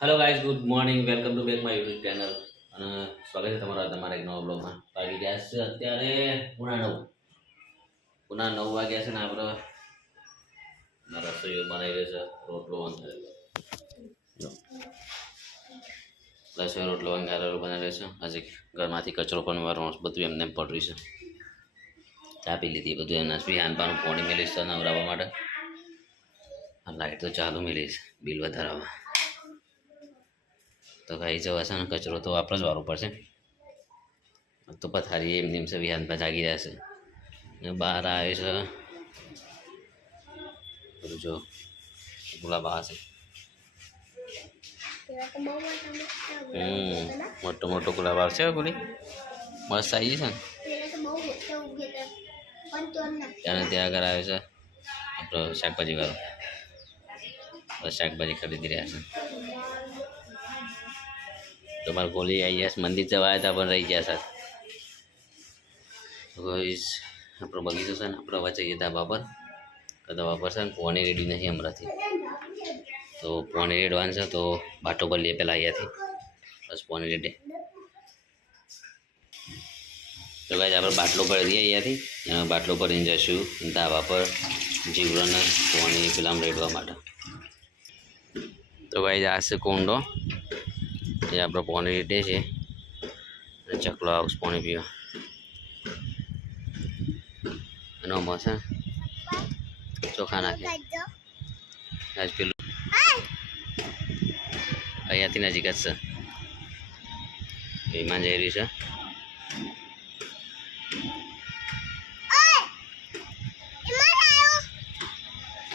hello guys good morning welcome to back my YouTube channel અને સ્વાગત છે તમારા તમારા એક નવા બ્લોગમાં વાગી ગયા છે અત્યારે પુના 9 વાગ્યા છે ને આપણે રસોઈ બનાવી રહ્યો છે રોટલો વંગારેલો જો રસોઈ રોટલો વંગારેલો બનાવી રહ્યો છે આજે ઘરમાંથી કચરો પણ વારવાનો બધું એમને પડ્યું છે ચા પી લીધી બધું એમના સ્પી હાનપાનું પાણી મેળવીશ તો નવરાવવા માટે લાઈટ તો ચાલુ મેળવીશ બિલ વધારવા તો ગાઈ જવાશે ને કચરો તો આપણે જ વારવો પડશે તો પથારી એમની એમ વિહાન પર જાગી રહ્યા છે બહાર આવે છે બધું જો ગુલાબ છે મોટો મોટો ગુલાબ આવશે બોલી મસ્ત આવી છે ને ત્યાં આગળ આવે છે આપણો શાકભાજી વાળો શાકભાજી ખરીદી રહ્યા છે તમારે ગોલી આવી ગયા મંદિર જવાયા હતા પણ રહી ગયા સાહેબ આપણો બગીચો છે ને આપણે હવે જઈએ ધાબા પર ધાબા પર છે ને પોણી રેડી નથી હમણાંથી તો પોણી રેડવાનું છે તો બાટો પર લઈએ પહેલાં અહીંયાથી બસ પોણી રેડે તો ગાઈસ આપણે બાટલો ભરી દઈએ અહીંયાથી બાટલો ભરીને જઈશું ધાબા પર જીવડાને પોણી પેલા રેડવા માટે તો ગાઈસ આ છે કુંડો ये आप पानी रेडे है चकलो हाउस पानी पीवा मसा चोखा नाखे आज पेलू अँ नजीक ज विमान जई रही है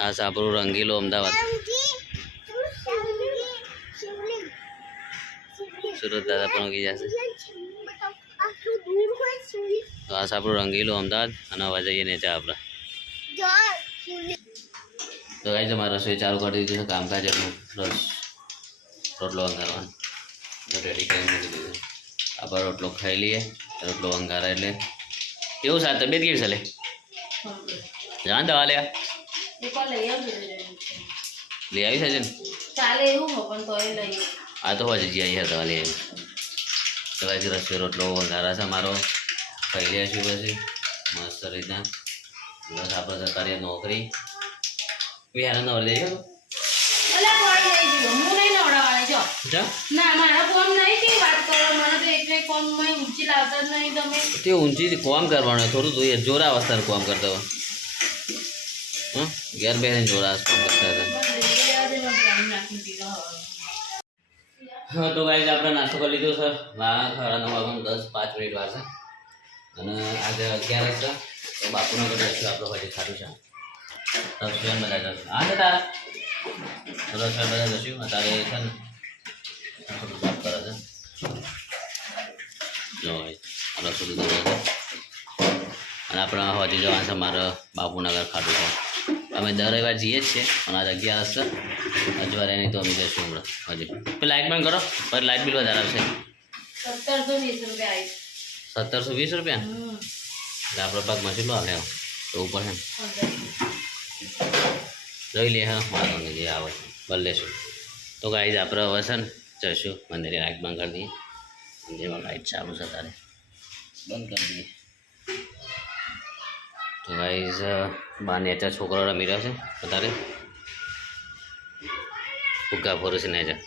आ सापरू रंगीलो अमदावाद सूरत दादा पण उगी जશે તો આ આપણું રંગીલું અમદાવાદ અને હવે જઈએ ને ચા આપણે તો ગાઈસ અમારે રસોઈ ચાલુ કરી દીધી છે કામકાજ એટલું રોટલો વંગારવાનો રેડી કરી દીધું આપણે રોટલો ખાઈ લઈએ રોટલો વંગારે એટલે કેવું સાહેબ તબિયત કેવી ચાલે જાણ દવા લે લઈ આવી છે ને ચાલે એવું પણ તોય લઈએ આ તો હજી જઈ આવ્યા દવા લઈ આવી તો આજે રસોઈ રોટલો વઘારા છે અમારો ખાઈ લે છે પછી મસ્ત રીતના બસ આપણે જતા રહીએ નોકરી વિહાર નવર દઈ તે ઊંચી કોમ કરવાનું થોડું જોઈએ જોરા અવસ્થાનું કોમ કરતા હોય ઘેર બેસીને જોરા કોમ કરતા હતા हाँ तो गाइस આપણે નાસ્તો કરી લીધો છે સાડા 9 વાગ્યામાં 10-5 મિનિટ વાર છે અને આજે 11 છે તો બાપુના ઘરે જશું આપણે હજી ખાધું છે રસોઈ બધા જશું હા છે તારા રસોઈ બધા જશું અત્યારે છે ને થોડું સાફ કરે છે જો રસોઈ દૂધ અને આપણે હજી જવાનું છે મારા બાપુના ઘર ખાધું છે અમે દર રવિવાર જઈએ જ છીએ અને આ જગ્યા હશે અજવારે નહીં તો અમે જઈશું હમણાં હજી લાઇટ બંધ કરો પર લાઇટ બિલ વધારે આવશે 1720 રૂપિયા એટલે આપણો પાક મસીલો આવે તો ઉપર છે જોઈ લે હા વાંધો નહીં જે આવે ભલે લેશું તો ગાઈઝ આપણે હવે છે ને જઈશું મંદિરે લાઇટ બંધ કરી દઈએ મંદિરમાં લાઇટ ચાલુ છે તારે બંધ કરી દઈએ તો ગાઈઝ બહાર નેચા છોકરો રમી રહ્યો છે અત્યારે ફુગ્ગા ફોરું છે નેચા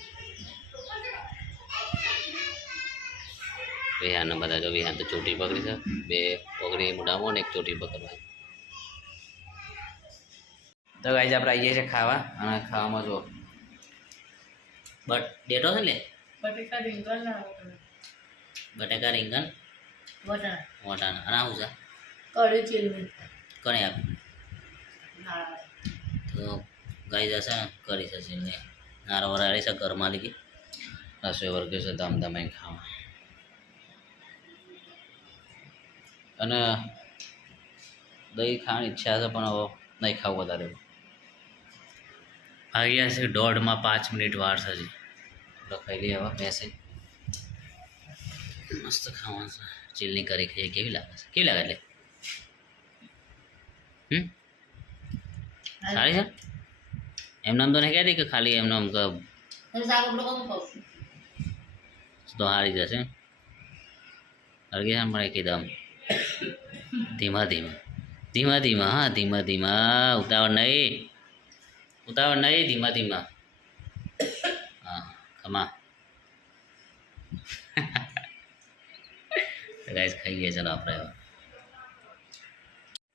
વિહારને બધા જો વિહાર તો ચોટી પકડી છે બે પકડી મોઢામાં ને એક ચોટી પકડવા તો ગાઈઝ આપણે આવીએ છીએ ખાવા અને ખાવામાં જો બટ ડેટો છે ને બટેકા રીંગણ વટાણા અને આવું છે કડી ચીલની કોને આપ તો ગાઈ જશે ને કરી થશે ને નારા વરાળી છે ઘરમાં લીધી રસોઈ વર્ગે છે દામ દામે ખાવા અને દહીં ખાવાની ઈચ્છા છે પણ હવે નહીં ખાવું વધારે આવ્યા છે 1:30 5 મિનિટ વાર છે હજી આપણે ખાઈ લઈએ હવે બેસે મસ્ત ખાવાનું છે ચીલની કરી ખાઈએ કેવી લાગે એટલે સારી છે એમ નામ તો નહીં કહેતી કે ખાલી એમનો શાક રોટલો કમ ખાવ તો હારી જશે હળગે મળે એકદમ ધીમા ધીમા ધીમા ધીમા હા ધીમા ધીમા ઉતાવળ નહીં ધીમા ધીમા હા ખમા ગાઈસ ખાઈ ગયા ચાલો આપણે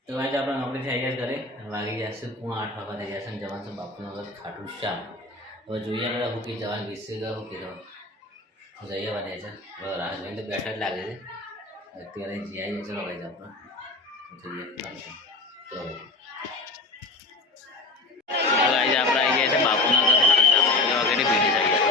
તો ગાઈસ આપણે નોકરી થઈ ગયા ઘરે વાગી ગયા છે 8:30 વાગ્યા થઈ ગયા છે જવાનું છે બાપુના ઘર ખાટું શ્યામ હવે જોઈએ આપણે હું કઈ જવાનું વિશે હું કીધું જઈએ બને છે હવે રાહ જોઈને તો બેઠા જ લાગે છે અત્યારે જઈ આવીએ ચલો ગાઈસ આપણે જોઈએ ચલો ગાઈસ આપણે આવી ગયા છે બાપુના ઘર વગેરે પીડી થઈ ગયા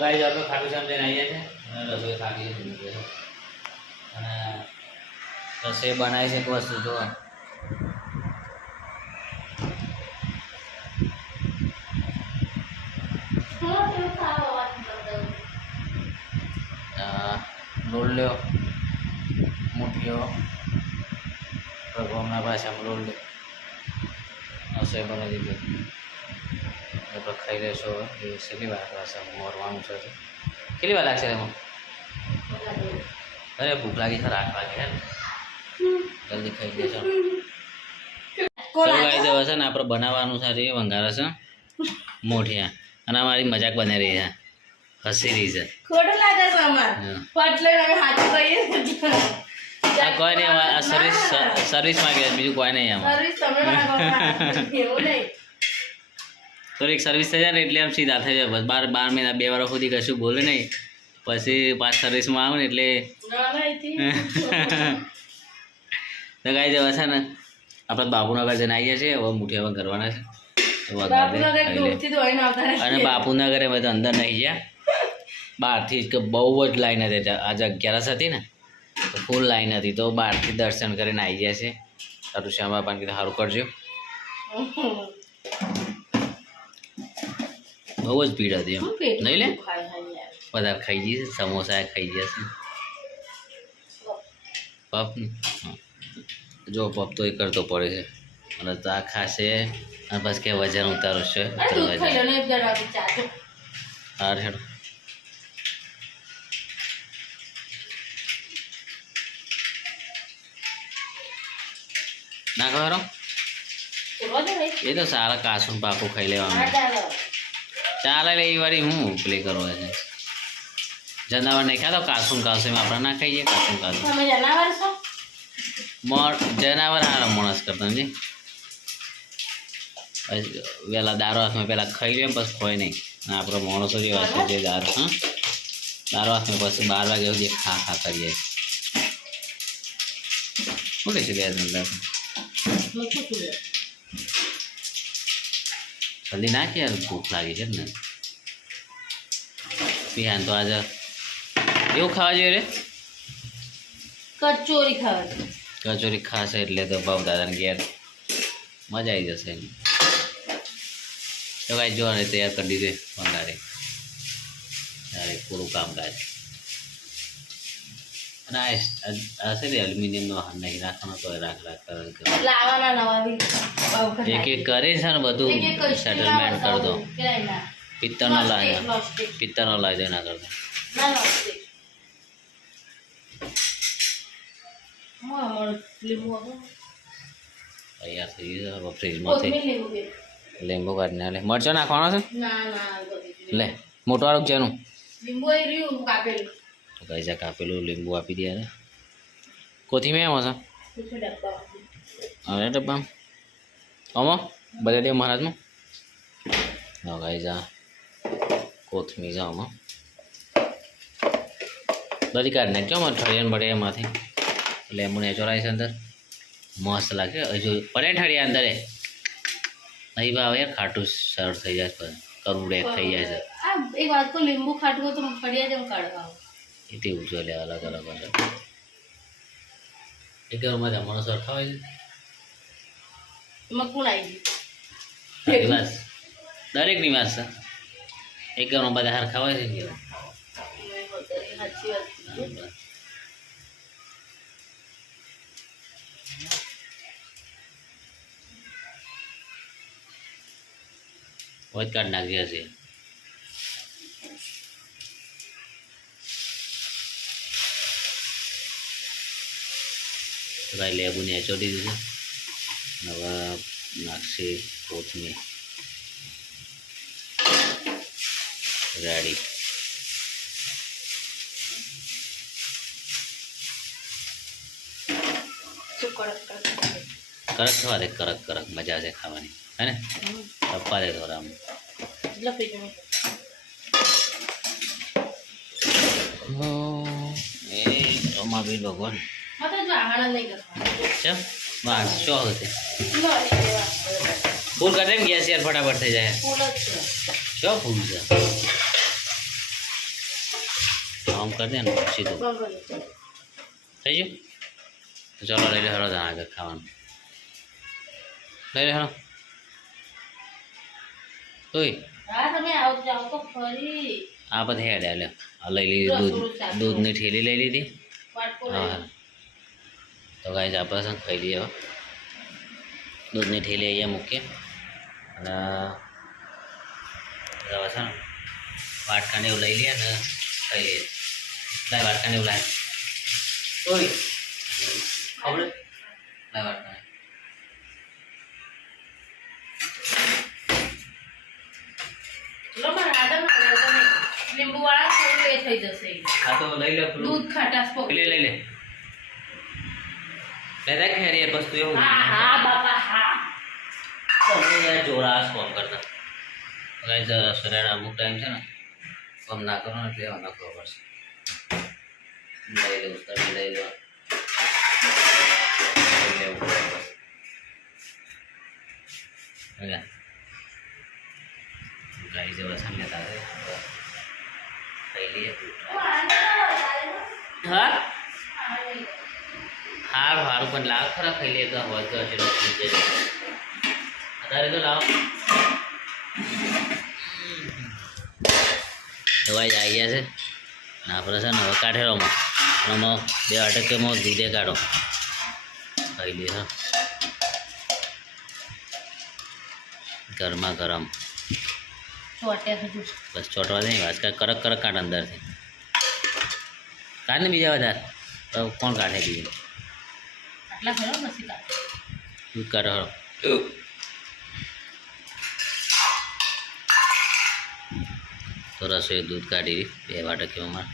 ગાઈસ આપણે ખાટું શ્યામ જઈને આવીએ છીએ અને રસોઈ ખાટી છે અને રસોઈ બનાવી છે એક વસ્તુ જો લોટ લ્યો મુઠીઓ ભગવાનના ભાષામાં લોટ લ્યો રસોઈ બનાવી દીધી આપણે ખાઈ લેશો એ કેટલી વાર લાગશે મોરવાનું છે કેટલી વાર લાગશે એમાં અરે ભૂખ લાગી છે 8 વાગે હે જલ્દી ખાઈ દેશો ચલો ગાઈસ હવે છે ને આપણે બનાવવાનું છે એ વંગારા છે મોઠિયા અને અમારી મજાક બની રહી છે હસી રહી છે ખોટું લાગે છે અમાર પટલે અમે હાથ કહીએ આ કોઈ નહીં આ સર્વિસમાં ગયા બીજું કોઈ નહીં આમાં સર્વિસ તમે એવું નહીં થોડીક સર્વિસ થઈ જાય ને એટલે આમ સીધા થઈ જાય બસ 12 મહિના 2 વર્ષ સુધી કશું બોલે નહીં પછી 5 સર્વિસમાં આવે ને એટલે તો ગાઈ જવા છે ને આપણે બાપુનગર જઈને આવીએ છીએ હવે મુઠી હવે કરવાના છે અને બાપુનગર અમે તો અંદર નહીં ગયા બહારથી કે બહુ જ લાઈન હતી આજે 11 હતી ને તો ફૂલ લાઈન હતી તો બહારથી દર્શન કરીને આવી ગયા છે સારું શ્યામ બાપાને કીધું સારું કરજો બહુ જ ભીડ હતી એમ નહીં લે વધારે ખાઈ જઈશ સમોસા ખાઈ જશે પપ જો પપ તો એ કરતો પડે છે અને ચા ખાશે અને બસ કે વજન ઉતારો છે હા હેડો ના ખરો એ તો સારા કાસું પાકું ખાઈ લેવાનું ચાલે લે એ વાળી હું પ્લે કરવા છે જનાવર નહીં ખાતો કાસું આપણે ના ખાઈએ કાસું જનાવર હારા માણસ કરતા જી વહેલા દારો હાથમાં પહેલાં ખાઈ લે પછી ખોય નહીં આપણો માણસો જેવા છે જે દારો હા દારો હાથમાં પછી 12 વાગ્યા સુધી ખા કરીએ શું લે છે ગેસ અંદર જલ્દી નાખ યાર ભૂખ લાગી છે ને પિહાન તો આજે એવું ખાવા જોઈએ રે કચોરી ખાશે એટલે તો બાપ દાદાને ઘેર મજા આવી જશે તો કાંઈ જોવાને તૈયાર કરી દીધું ભંગારે ત્યારે પૂરું કામકાજ અને આ છે ને એલ્યુમિનિયમનો નહીં રાખવાનો તો રાખ એક એક કરે છે ને બધું સેટલમેન્ટ કરી દો પિત્તળનો લાવજો ના કરતો તૈયાર થઈ ગયું ફ્રીજમાંથી લીંબુ કાઢીને લે મરચો નાખવાનો છે લે મોટો વાળું છે એનું તો કઈ જા કાપેલું લીંબુ આપી દે ને કોથીમાં એમાં છે હવે ડબ્બામાં આમાં બધા દેવ મહારાજમાં હા કઈ જા કોથમી જા આમાં બધી કાઢી નાખજો અમારે ઠળિયાને પડે એમાંથી લેંબુ નેચોરાય છે અંદર મસ્ત લાગે હજુ પડે ઠળિયા અંદર નહીં ભાવે યાર ખાટું સરળ થઈ જાય પછી કરું બ્રેક થઈ જાય છે આ એક વાત તો લીંબુ ખાટું હોય તો ફળિયા જેમ કાઢવા એ તેવું છે લે અલગ અલગ અલગ એક ઘરમાં જમવાનો સરખા હોય છે એમાં કોણ આવી રિવાજ દરેકની વાત છે એક ઘરમાં બધા સરખા હોય છે ને ગયું સાચી વાત હોય જ કાઢ નાખી હશે તો ભાઈ લેબુ નેચો દીધું છે હવે નાખશે કોથમીર રેડી શું કડક કરક થવા દે કરક કરક મજા આવશે ખાવાની હે ને તપવા દે થોડા આમ એટલે પીટું એ રમાબીર ભગવાન માતા જો આહણ નહીં કરવાનું ચમ વાહ શું હશે લો લેવા ફૂલ કાઢે ને ગેસ યાર ફટાફટ થઈ જાય ફૂલ જ છે શું ફૂલ છે આમ કરી દે ને સીધું બરાબર થઈ ગયું તો ચાલો લઈ લે હળો આગળ ખાવાનું લઈ લે હળો ઓય હા તમે આવો જાઓ તો ફરી આ બધે હેડ લે આ લઈ લીધી દૂધની ઠેલી લઈ લીધી વાટકો હા તો ગાઈઝ આપણે છે ખાઈ લઈએ હવે દૂધની ઠેલી અહીંયા મૂકીએ અને હવે છે ને વાટકાને એવું લઈ લઈએ ને ખાઈ લઈએ લાય વાટકાને એવું લાય ઓય ખબર લાય વાટકાને લો મારા આદમ આગળ તમે લીંબુ વાળા થોડું એ થઈ જશે હા તો લઈ લે દૂધ ખાટાશ પકડી લઈ લે લેતા ખેરી બસ તું એવું હા હા બાપા હા તમે યાર જોરાસ ફોન કરતા ગાઈઝ રસોડાના અમુક ટાઈમ છે ને ફોન ના કરો ને એટલે એવા નાખવો પડશે લઈ લેવું તમે લઈ લો ગાઈઝ વસન લેતા ખાઈ લઈએ હા સારું સારું પણ લાવ ખરા ખાઈ લે તો હોય તો હશે અત્યારે તો લાવ દવાઈ આવી ગયા છે ને આપણે છે ને હવે કાઢેરોમાં એમાં 2 અટકેમાં દૂધે કાઢો ખાઈ લે હા ગરમા ગરમ ચોટે હજુ બસ ચોટવા દે વાત કરક કરક કાઢ અંદરથી કાઢ ને બીજા વધારે તો કોણ કાઢે બીજું આટલા ખરો પછી કાઢ દૂધ કાઢો તો રસોઈ દૂધ કાઢી 2 વાટકીઓમાં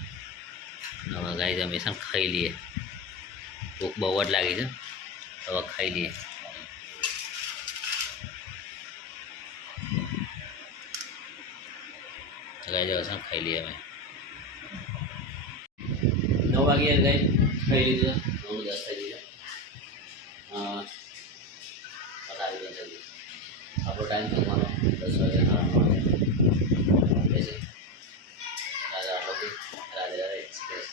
હવે ગાઈ અમે છે ખાઈ લઈએ ભૂખ બહુ જ લાગી છે હવે ખાઈ લઈએ ગાઈ જવા ખાઈ લઈએ અમે 9 વાગે ગાઈ ખાઈ લીધું 9:10 થઈ ગયા બતાવી દો જલ્દી આપણો ટાઈમ જમવાનો 10 વાગે ખાવાનો છે રાધે રાધે એક્સપ્રેસ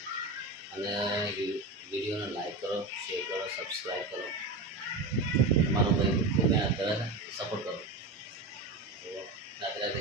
અને વિડીયોને લાઈક કરો શેર કરો સબસ્ક્રાઈબ કરો તમારો ભાઈ ખૂબ મહેનત કરે છે સપોર્ટ કરો તો રાધે રાધે